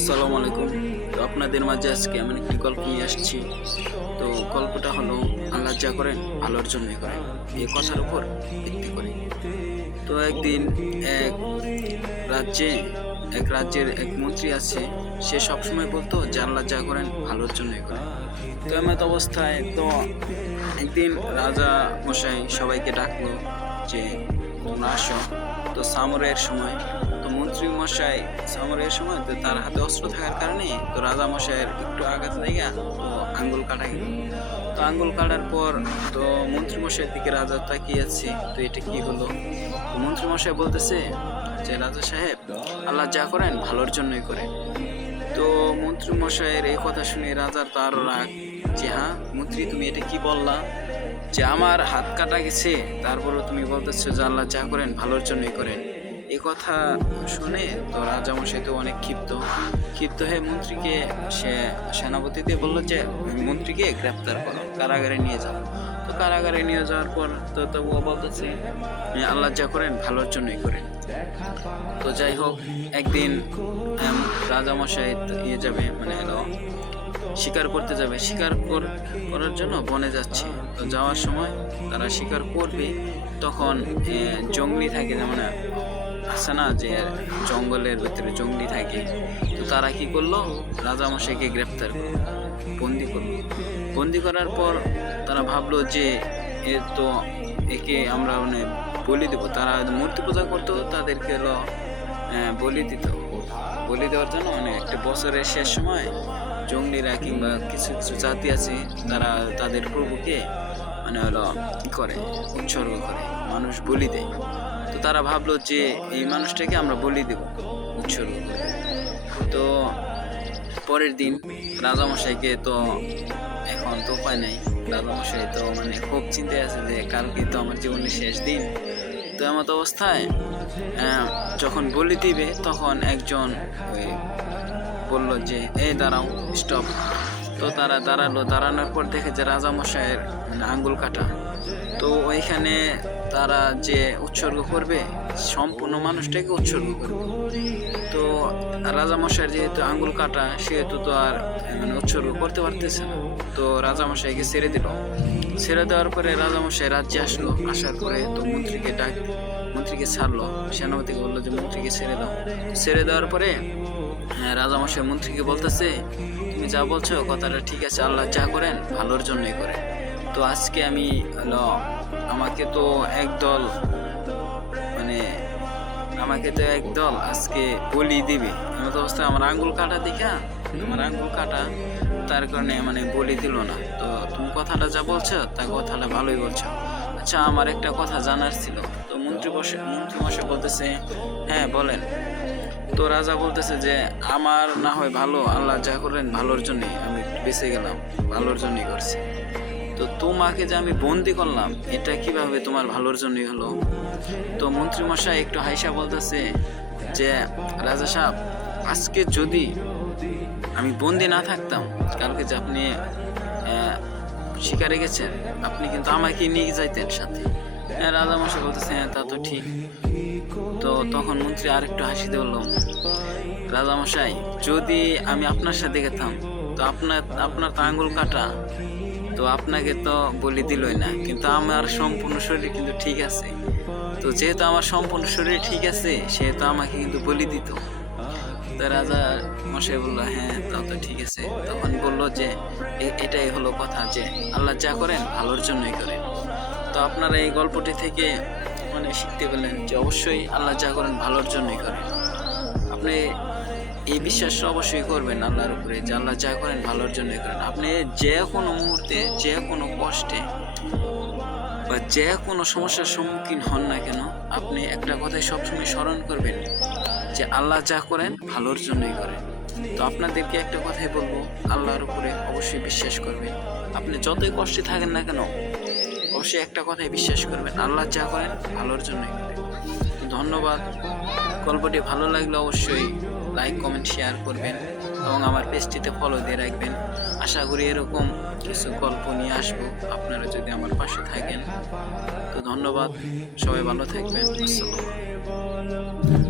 আসসালামু আলাইকুম। তো আপনাদের মাঝে আজকে আমি একটি গল্প নিয়ে আসছি। তো গল্পটা হলো, আল্লাহ যা করেন ভালোর জন্যই করেন। এই কথার উপর ভিত্তি করে। তো একদিন এক রাজ্যে, এক রাজ্যের এক মন্ত্রী আছে, সে সবসময় বলতো যে আল্লাহ যা করেন ভালোর জন্যই করেন। তো এমত অবস্থায় তো একদিন রাজা মশাই সবাইকে ডাকলো যে, তোমরা আসো। তো সামরের সময়। তো মন্ত্রী মশাই সামরের সময় তো তার হাতে অস্ত্র থাকার কারণে তো রাজা মশাইয়ের একটু আঘাত লেগে তো আঙ্গুল কাটা গেল। তো আঙ্গুল কাটার পর তো মন্ত্রী মশাইয়ের দিকে রাজা তাকিয়ে আছে তো এটা কি হলো? তো মন্ত্রী মশাই বলতেছে যে, রাজা সাহেব, আল্লাহ যা করেন ভালোর জন্যই করেন। তো মন্ত্রী মশাইয়ের এই কথা শুনে রাজার তো আরও রাগ যে হ্যাঁ মন্ত্রী, তুমি এটা কি বললা? যে আমার হাত কাটা গেছে, তারপরও তুমি বলতেছো যে আল্লাহ যা করেন ভালোর জন্যই করেন। এই কথা শুনে তো রাজা রাজামশাই তো অনেক ক্ষিপ্ত। ক্ষিপ্ত হয়ে মন্ত্রীকে, সে সেনাপতিতে বলল যে মন্ত্রীকে গ্রেপ্তার করো, কারাগারে নিয়ে যাও। তো কারাগারে নিয়ে যাওয়ার পর তো তবুও বলতেছে আল্লাহ যা করেন ভালোর জন্যই করেন। তো যাই হোক, একদিন রাজামশাই ইয়ে যাবে মানে শিকার করতে যাবে। শিকার কর- করার জন্য বনে যাচ্ছে। তো যাওয়ার সময় তারা শিকার করবে। তখন জঙ্গলি থাকে, যেমন আছে না যে জঙ্গলের ভিতরে জঙ্গলি থাকে। তো তারা কি করল? রাজামশাইকে গ্রেপ্তার করল, বন্দি করল। বন্দি করার পর তারা ভাবলো যে, এ তো একে আমরা মানে বলি দেবো। তারা মূর্তি পূজা করতো, তাদেরকে হলো বলি দিত। বলি দেওয়ার জন্য মানে একটা বছরের শেষ সময় জঙ্গলিরা কিংবা কিছু কিছু জাতি আছে তারা তাদের প্রভুকে মানে হলো করে উৎসর্গ করে মানুষ বলি দেয়। তো তারা ভাবলো যে এই মানুষটাকে আমরা বলি দেব উৎসর্গ করে। তো পরের দিন রাজামশাইকে তো এখন তো উপায় নাই। রাজামশাই তো মানে খুব চিন্তায় আছে যে কালকে তো আমার জীবনের শেষ দিন। তো এমত অবস্থায় আহ, যখন বলি দিবে তখন একজন ওই বলল যে, এই দাঁড়াও স্টপ তো তারা দাঁড়াল। দাঁড়ানোর পর দেখে যে রাজামশাইয়ের মানে আঙ্গুল কাটা। তো ওইখানে তারা যে উৎসর্গ করবে, সম্পূর্ণ মানুষটাকে উৎসর্গ করবে। তো রাজামশাইয়ের যেহেতু আঙ্গুল কাটা, সেহেতু তো আর মানে উৎসর্গ করতে পারতেছে না। তো রাজামশাইকে ছেড়ে দিল। ছেড়ে দেওয়ার পরে রাজামশাই রাজ্যে আসলো। আসার পরে তো মন্ত্রীকে ডাক, মন্ত্রীকে ছাড়লো। সেনাপতিকে বলল যে, মন্ত্রীকে ছেড়ে দাও। ছেড়ে দেওয়ার পরে হ্যাঁ রাজামশাই মন্ত্রীকে বলতেছে, তুমি যা বলছো, কথাটা ঠিক আছে, আল্লাহ যা করেন, ভালোর জন্যই করেন তো আজকে আমি আমাকে তো একদল মানে আমাকে তো একদল আজকে বলি দিবে। এমন অবস্থায় আমার আঙ্গুল কাটা দেখা, আমার আঙ্গুল কাটা, তার কারণে মানে বলি দিল না। তো তুমি কথাটা যা বলছো তা কথাটা ভালোই বলছো। আচ্ছা আমার একটা কথা জানার ছিল। তো মন্ত্রী বসে, মন্ত্রী মশাই বলতেছে হ্যাঁ বলেন। তো রাজা বলতেছে যে, আমার না হয় ভালো, আল্লাহ যা করলেন ভালোর জন্যই আমি বেঁচে গেলাম, ভালোর জন্যই করছি। তো তোমাকে যে আমি বন্দি করলাম, এটা কীভাবে তোমার ভালোর জন্যই হলো? তো মন্ত্রী মশাই একটু হাইসা বলতেছে যে, রাজা সাহেব, আজকে যদি আমি বন্দি না থাকতাম, কালকে যে আপনি শিকারে গেছেন, আপনি কিন্তু আমাকে নিয়ে যাইতেন সাথে। হ্যাঁ রাজা মশাই বলতেছে হ্যাঁ তা তো ঠিক। তো তখন মন্ত্রী আরেকটু হাসিতে বলল, রাজামশাই, যদি আমি আপনার সাথে গেতাম, তো আপনার আপনার তো আঙ্গুল কাটা, তো আপনাকে তো বলি দিলই না, কিন্তু আমার সম্পূর্ণ শরীর কিন্তু ঠিক আছে। তো যেহেতু আমার সম্পূর্ণ শরীর ঠিক আছে, সেহেতু আমাকে কিন্তু বলি দিত। তো রাজা মশাই বলল হ্যাঁ তাও তো ঠিক আছে। তখন বলল যে এটাই হলো কথা যে, আল্লাহ যা করেন ভালোর জন্যই করেন। তো আপনারা এই গল্পটি থেকে মানে শিখতে পেলেন যে অবশ্যই আল্লাহ যা করেন ভালোর জন্যই করেন। আপনি এই বিশ্বাস অবশ্যই করবেন আল্লাহর উপরে যে আল্লাহ যা করেন ভালোর জন্যই করেন। আপনি যে কোনো মুহূর্তে, যে কোনো কষ্টে বা যে কোনো সমস্যার সম্মুখীন হন না কেন, আপনি একটা কথাই সবসময় স্মরণ করবেন যে আল্লাহ যা করেন ভালোর জন্যই করেন। তো আপনাদেরকে একটা কথাই বলব, আল্লাহর উপরে অবশ্যই বিশ্বাস করবেন। আপনি যতই কষ্টে থাকেন না কেন অবশ্যই একটা কথাই বিশ্বাস করবেন। আল্লাহ যা করেন ভালোর করেন। ধন্যবাদ। গল্পটি ভালো লাগলে অবশ্যই লাইক, কমেন্ট, শেয়ার করবেন এবং আমার পেজটিতে ফলো দিয়ে রাখবেন। আশা করি এরকম কিছু গল্প নিয়ে আসব আপনারা যদি আমার পাশে থাকেন। তো ধন্যবাদ। সবাই ভালো থাকবেন। আসসালাম